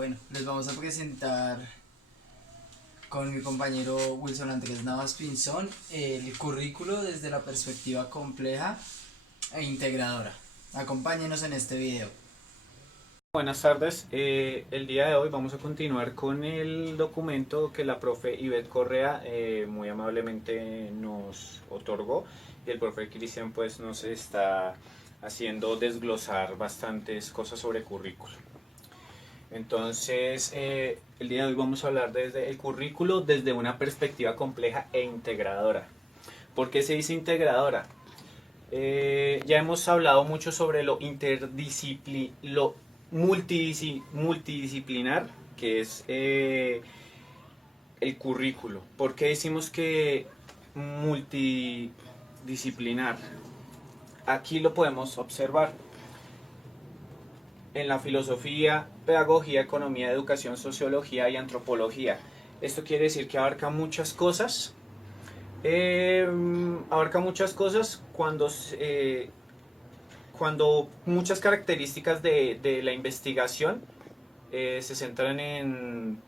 Bueno, les vamos a presentar con mi compañero Wilson Andrés Navas Pinzón el currículo desde la perspectiva compleja e integradora. Acompáñenos en este video. Buenas tardes, el día de hoy vamos a continuar con el documento que la profe Ivette Correa muy amablemente nos otorgó y el profe Cristian pues nos está haciendo desglosar bastantes cosas sobre currículo. Entonces, el día de hoy vamos a hablar desde el currículo desde una perspectiva compleja e integradora. ¿Por qué se dice integradora? Ya hemos hablado mucho sobre lo multidisciplinar, que es el currículo. ¿Por qué decimos que multidisciplinar? Aquí lo podemos observar en la filosofía, pedagogía, economía, educación, sociología y antropología. Esto quiere decir que abarca muchas cosas cuando muchas características de la investigación se centran en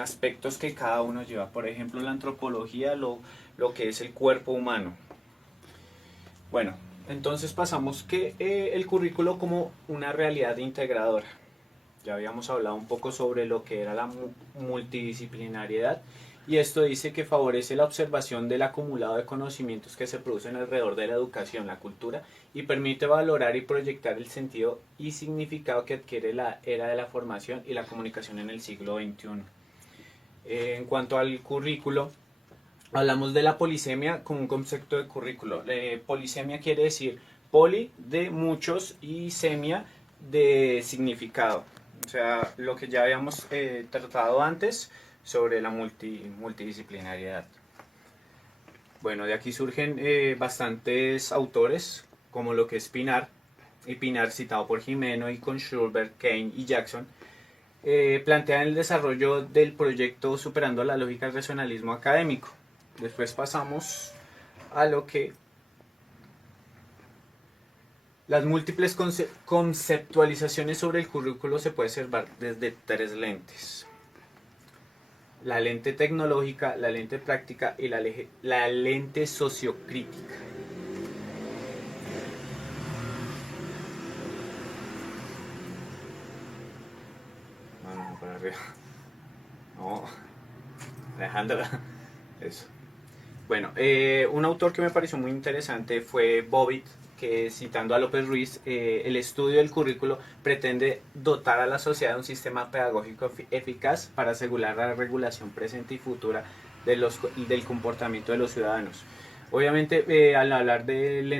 aspectos que cada uno lleva. Por ejemplo, la antropología, lo que es el cuerpo humano. Bueno, entonces pasamos que el currículo como una realidad integradora. Ya habíamos hablado un poco sobre lo que era la multidisciplinariedad y esto dice que favorece la observación del acumulado de conocimientos que se producen alrededor de la educación, la cultura y permite valorar y proyectar el sentido y significado que adquiere la era de la formación y la comunicación en el siglo XXI. En cuanto al currículo, hablamos de la polisemia como un concepto de currículo. Polisemia quiere decir poli de muchos y semia de significado. O sea, lo que ya habíamos tratado antes sobre la multidisciplinariedad. Bueno, de aquí surgen bastantes autores, como lo que es Pinar, y Pinar citado por Jimeno y con Schubert, Kane y Jackson, plantean el desarrollo del proyecto superando la lógica del racionalismo académico. Después pasamos a lo que las múltiples conceptualizaciones sobre el currículo se puede observar desde tres lentes. La lente tecnológica, la lente práctica y la lente sociocrítica. No, no, para arriba. No, Alejandra. Eso. Bueno, un autor que me pareció muy interesante fue Bobbitt, que citando a López Ruiz, el estudio del currículo pretende dotar a la sociedad de un sistema pedagógico eficaz para asegurar la regulación presente y futura del comportamiento de los ciudadanos. Obviamente, al hablar de la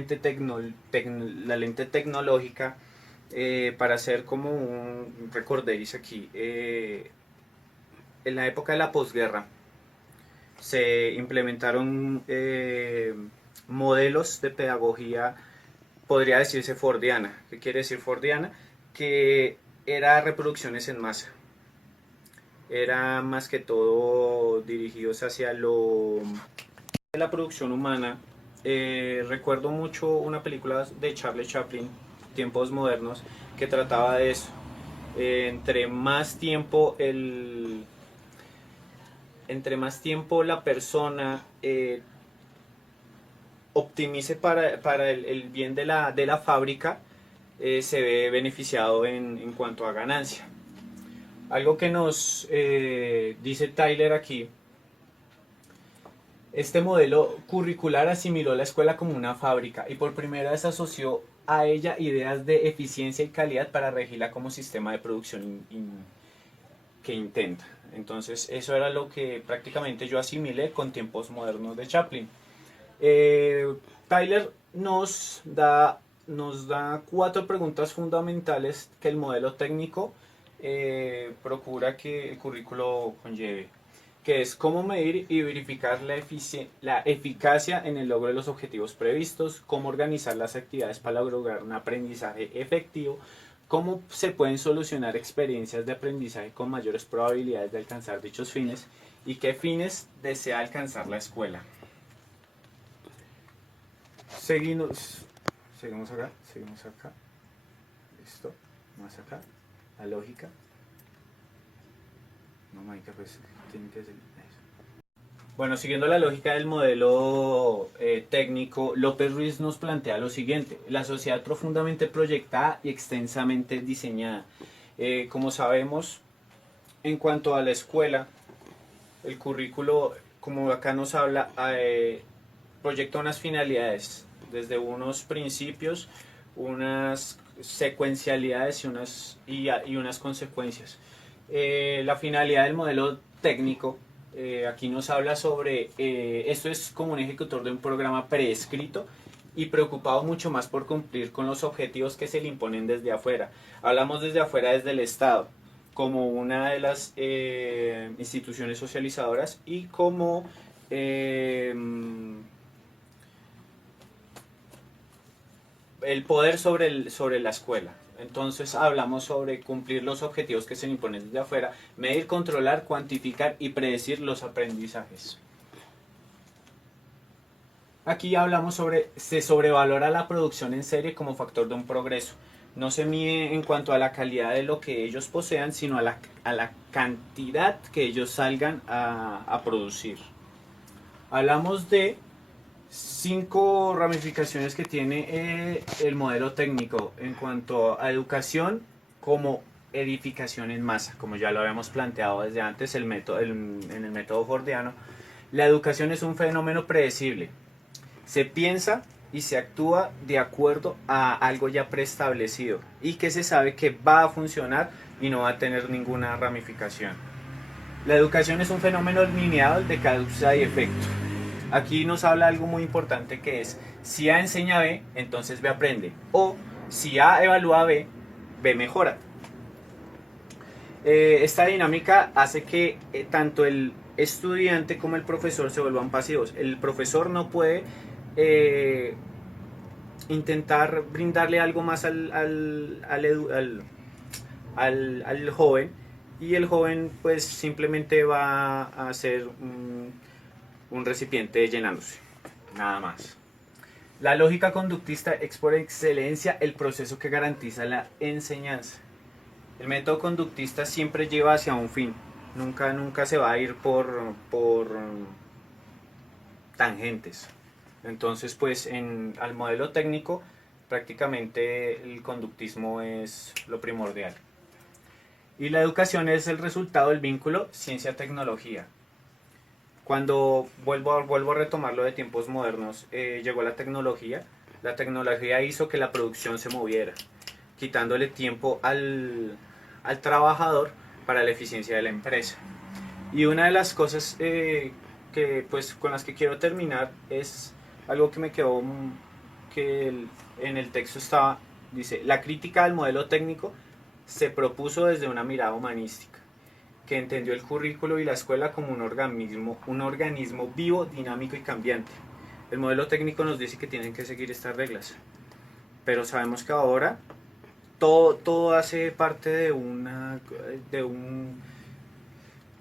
lente tecnológica, para hacer como un recorderis aquí, en la época de la posguerra, se implementaron modelos de pedagogía, podría decirse fordiana. ¿Qué quiere decir fordiana? Que era reproducciones en masa. Era más que todo dirigidos hacia la producción humana. Recuerdo mucho una película de Charlie Chaplin, Tiempos Modernos, que trataba de eso. Entre más tiempo la persona optimice para el bien de la fábrica, se ve beneficiado en cuanto a ganancia. Algo que nos dice Tyler aquí, este modelo curricular asimiló la escuela como una fábrica y por primera vez asoció a ella ideas de eficiencia y calidad para regirla como sistema de producción que intenta. Entonces eso era lo que prácticamente yo asimilé con Tiempos Modernos de Chaplin. Tyler nos da cuatro preguntas fundamentales que el modelo técnico procura que el currículo conlleve, que es cómo medir y verificar la eficacia en el logro de los objetivos previstos, cómo organizar las actividades para lograr un aprendizaje efectivo, cómo se pueden solucionar experiencias de aprendizaje con mayores probabilidades de alcanzar dichos fines y qué fines desea alcanzar la escuela. Seguimos acá, listo, más acá, la lógica. No, marica, pues tiene que ser eso. Bueno, siguiendo la lógica del modelo técnico, López Ruiz nos plantea lo siguiente: la sociedad profundamente proyectada y extensamente diseñada. Como sabemos, en cuanto a la escuela, el currículo, como acá nos habla, proyecta unas finalidades, desde unos principios, unas secuencialidades y unas consecuencias. La finalidad del modelo técnico, aquí nos habla sobre, esto es como un ejecutor de un programa preescrito y preocupado mucho más por cumplir con los objetivos que se le imponen desde afuera. Hablamos desde afuera, desde el Estado, como una de las instituciones socializadoras y como el poder sobre la escuela. Entonces hablamos sobre cumplir los objetivos que se le imponen desde afuera, medir, controlar, cuantificar y predecir los aprendizajes. Aquí hablamos sobre, se sobrevalora la producción en serie como factor de un progreso. No se mide en cuanto a la calidad de lo que ellos posean, sino a la cantidad que ellos salgan a producir. Hablamos de 5 ramificaciones que tiene el modelo técnico en cuanto a educación como edificación en masa, como ya lo habíamos planteado desde antes en el método fordiano. La educación es un fenómeno predecible. Se piensa y se actúa de acuerdo a algo ya preestablecido y que se sabe que va a funcionar y no va a tener ninguna ramificación. La educación es un fenómeno lineal de causa y efecto. Aquí nos habla algo muy importante, que es: si A enseña a B, entonces B aprende, o si A evalúa a B, B mejora. Esta dinámica hace que tanto el estudiante como el profesor se vuelvan pasivos. El profesor no puede intentar brindarle algo más al joven, y el joven pues simplemente va a ser un recipiente llenándose, nada más. La lógica conductista es por excelencia el proceso que garantiza la enseñanza. El método conductista siempre lleva hacia un fin, nunca se va a ir por tangentes. Entonces, pues al modelo técnico prácticamente el conductismo es lo primordial. Y la educación es el resultado del vínculo ciencia-tecnología. Cuando vuelvo a retomarlo de tiempos modernos, llegó la tecnología. La tecnología hizo que la producción se moviera, quitándole tiempo al trabajador para la eficiencia de la empresa. Y una de las cosas pues, con las que quiero terminar es algo que me quedó, en el texto estaba, dice: la crítica al modelo técnico se propuso desde una mirada humanística, que entendió el currículo y la escuela como un organismo vivo, dinámico y cambiante. El modelo técnico nos dice que tienen que seguir estas reglas, pero sabemos que ahora todo hace parte de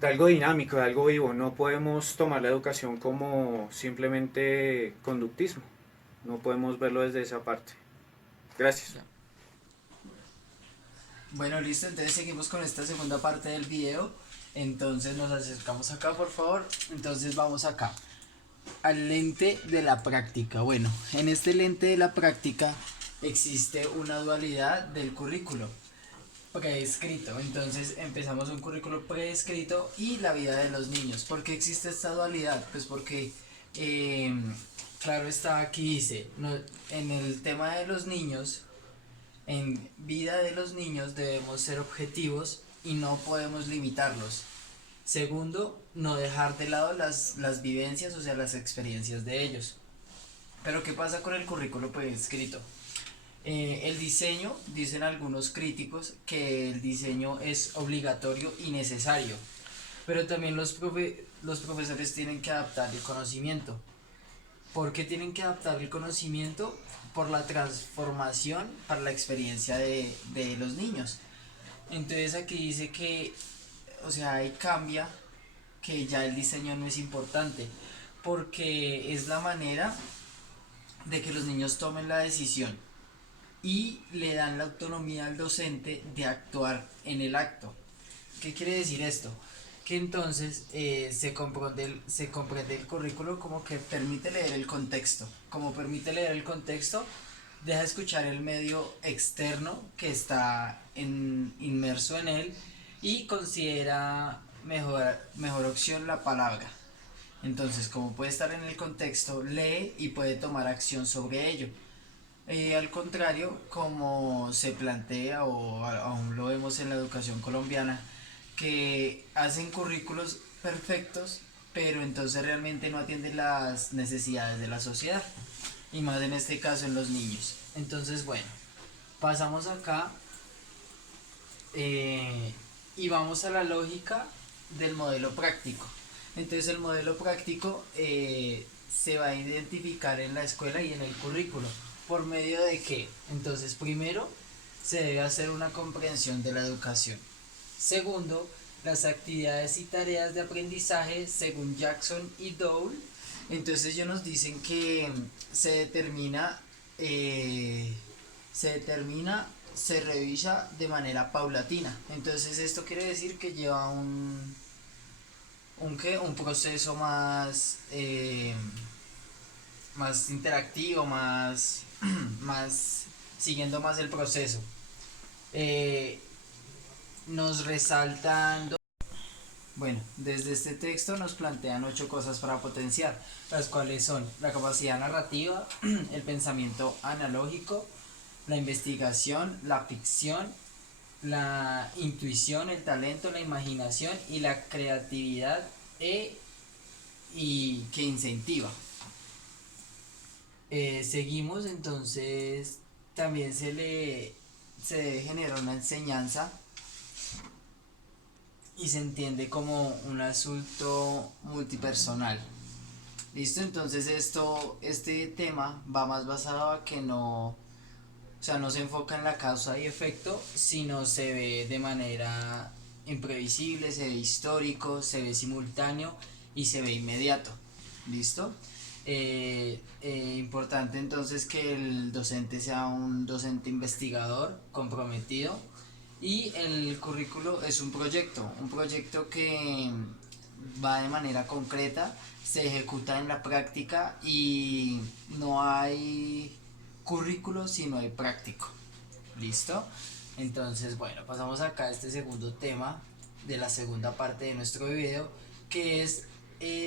algo dinámico, de algo vivo. No podemos tomar la educación como simplemente conductismo, no podemos verlo desde esa parte. Gracias. Bueno, listo, entonces seguimos con esta segunda parte del video. Entonces nos acercamos acá, por favor. Entonces vamos acá al lente de la práctica. Bueno, en este lente de la práctica existe una dualidad del currículo preescrito. Entonces empezamos un currículo preescrito y la vida de los niños. ¿Por qué existe esta dualidad? Pues porque claro está, aquí dice, no, en el tema de los niños, en vida de los niños debemos ser objetivos y no podemos limitarlos. Segundo, no dejar de lado las vivencias, o sea, las experiencias de ellos. Pero ¿qué pasa con el currículo preescrito? El diseño, dicen algunos críticos, que el diseño es obligatorio y necesario, pero también los profesores tienen que adaptar el conocimiento. ¿Por qué tienen que adaptar el conocimiento? Por la transformación para la experiencia de los niños. Entonces aquí dice que, o sea, ahí cambia, que ya el diseño no es importante, porque es la manera de que los niños tomen la decisión y le dan la autonomía al docente de actuar en el acto. ¿Qué quiere decir esto? que entonces se comprende el currículo como que permite leer el contexto. Como permite leer el contexto, deja escuchar el medio externo que está inmerso en él y considera mejor opción la palabra. Entonces, como puede estar en el contexto, lee y puede tomar acción sobre ello. Al contrario, como se plantea o aún lo vemos en la educación colombiana, que hacen currículos perfectos, pero entonces realmente no atienden las necesidades de la sociedad, y más en este caso en los niños. Entonces, bueno, pasamos acá y vamos a la lógica del modelo práctico. Entonces el modelo práctico se va a identificar en la escuela y en el currículo. ¿Por medio de qué? Entonces primero se debe hacer una comprensión de la educación. Segundo, las actividades y tareas de aprendizaje según Jackson y Dole. Entonces ellos nos dicen que se determina, se revisa de manera paulatina. Entonces esto quiere decir que lleva un proceso más interactivo, más siguiendo más el proceso. Nos resaltan, bueno, desde este texto nos plantean 8 cosas para potenciar, las cuales son la capacidad narrativa, el pensamiento analógico, la investigación, la ficción, la intuición, el talento, la imaginación y la creatividad y que incentiva. Seguimos, entonces también se debe generar una enseñanza y se entiende como un asunto multipersonal. ¿Listo? Entonces este tema va más basado a que no, o sea, no se enfoca en la causa y efecto, sino se ve de manera imprevisible, se ve histórico, se ve simultáneo y se ve inmediato. ¿Listo? Importante entonces que el docente sea un docente investigador, comprometido, y el currículo es un proyecto que va de manera concreta, se ejecuta en la práctica y no hay currículo si no hay práctico. ¿Listo? Entonces, bueno, pasamos acá a este segundo tema de la segunda parte de nuestro video, que es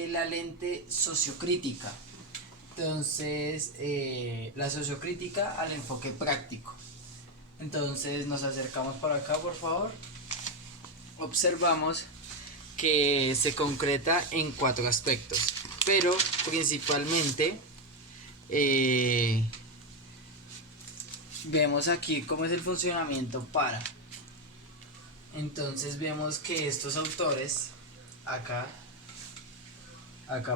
la lente sociocrítica. Entonces, la sociocrítica al enfoque práctico. Entonces nos acercamos por acá, por favor. Observamos que se concreta en 4 aspectos, pero principalmente vemos aquí cómo es el funcionamiento para. Entonces vemos que estos autores, acá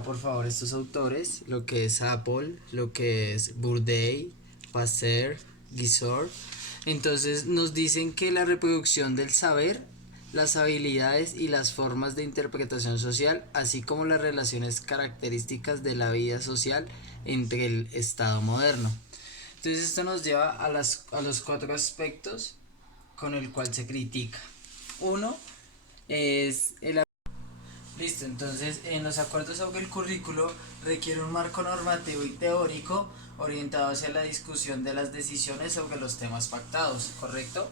por favor, estos autores, lo que es Apple, lo que es Bourdieu, Pasteur, Guizot, entonces nos dicen que la reproducción del saber, las habilidades y las formas de interpretación social, así como las relaciones características de la vida social entre el Estado moderno. Entonces esto nos lleva a los 4 aspectos con el cual se critica. Uno es el... Listo, entonces en los acuerdos sobre el currículo requiere un marco normativo y teórico orientado hacia la discusión de las decisiones sobre los temas pactados, ¿correcto?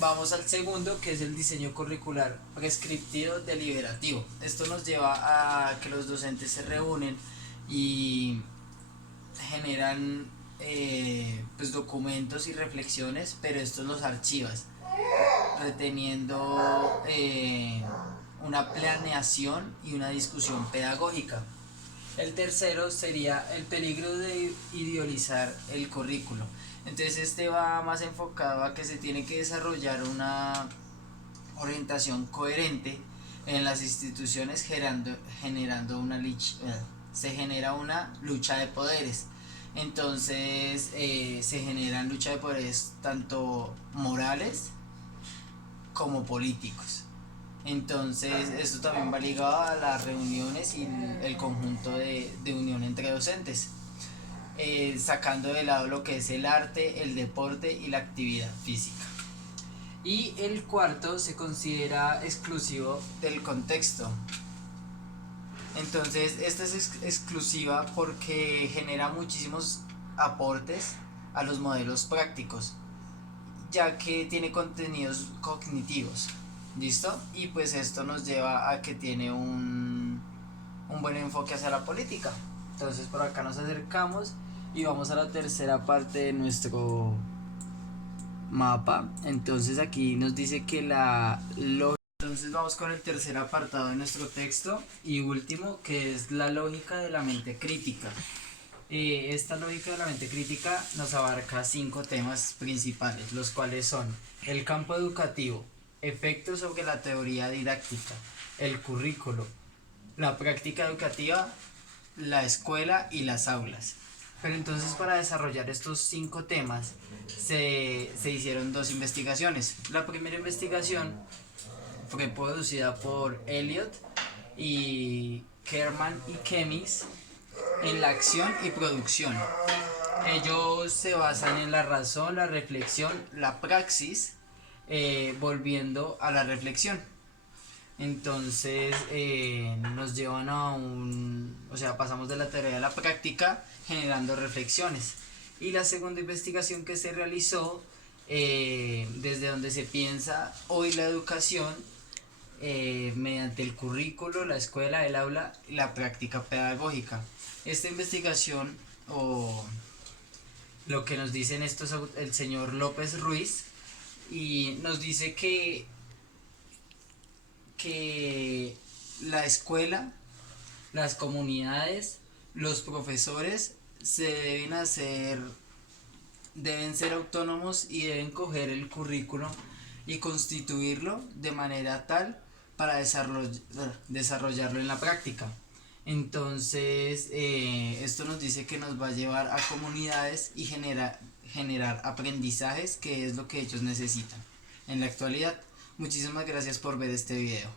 Vamos al segundo, que es el diseño curricular prescriptivo deliberativo. Esto nos lleva a que los docentes se reúnen y generan pues documentos y reflexiones, pero estos los archivas, reteniendo una planeación y una discusión pedagógica. El tercero sería el peligro de idealizar el currículo. Entonces este va más enfocado a que se tiene que desarrollar una orientación coherente en las instituciones generando se genera una lucha de poderes. Entonces se generan lucha de poderes tanto morales como políticos. Entonces esto también va ligado a las reuniones y el conjunto de unión entre docentes, sacando de lado lo que es el arte, el deporte y la actividad física. Y el cuarto se considera exclusivo del contexto. Entonces esta es exclusiva porque genera muchísimos aportes a los modelos prácticos, ya que tiene contenidos cognitivos. ¿Listo? Y pues esto nos lleva a que tiene un buen enfoque hacia la política. Entonces por acá nos acercamos y vamos a la tercera parte de nuestro mapa. Entonces aquí nos dice que entonces vamos con el tercer apartado de nuestro texto y último, que es la lógica de la mente crítica. Esta lógica de la mente crítica nos abarca 5 temas principales, los cuales son el campo educativo, efectos sobre la teoría didáctica, el currículo, la práctica educativa, la escuela y las aulas. Pero entonces para desarrollar estos 5 temas se hicieron 2 investigaciones. La primera investigación fue producida por Elliot y Kerman y Chemis en la acción y producción. Ellos se basan en la razón, la reflexión, la praxis, volviendo a la reflexión. Entonces nos llevan o sea, pasamos de la teoría a la práctica generando reflexiones. Y la segunda investigación que se realizó, desde donde se piensa hoy la educación, mediante el currículo, la escuela, el aula y la práctica pedagógica. Esta investigación, o lo que nos dicen estos, el señor López Ruiz, y nos dice que la escuela, las comunidades, los profesores deben ser autónomos y deben coger el currículo y constituirlo de manera tal para desarrollarlo en la práctica. Entonces esto nos dice que nos va a llevar a comunidades y generar aprendizajes, que es lo que ellos necesitan en la actualidad. Muchísimas gracias por ver este video.